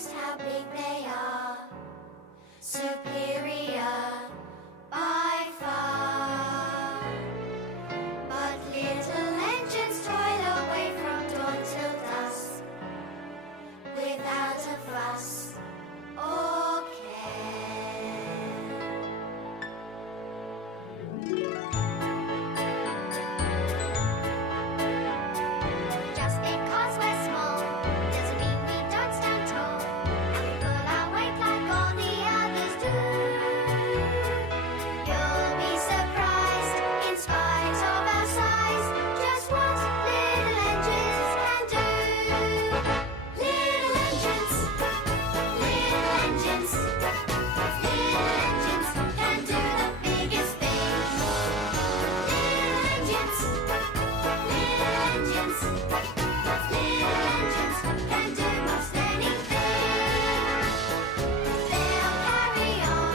just how big they are. Superior by far. But little engines toil away from dawn till dusk, without a fuss or care. Just because we're small doesn't mean we don't stand tall, and we pull our weight like all the others do. You'll be surprised, in spite of our size, just what little engines can do. Little engines, little engines, little engines can do the biggest things. Little engines, little engines, little engines can do most anything. They'll carry on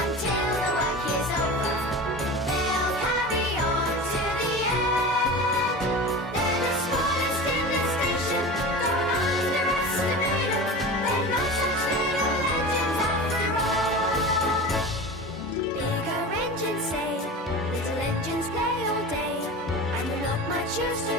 until the work is over. They'll carry on to the end. They're the smallest in the station, don't underestimate them. They're not such little engines after all. Bigger engines say little engines play all day, and we're not much use to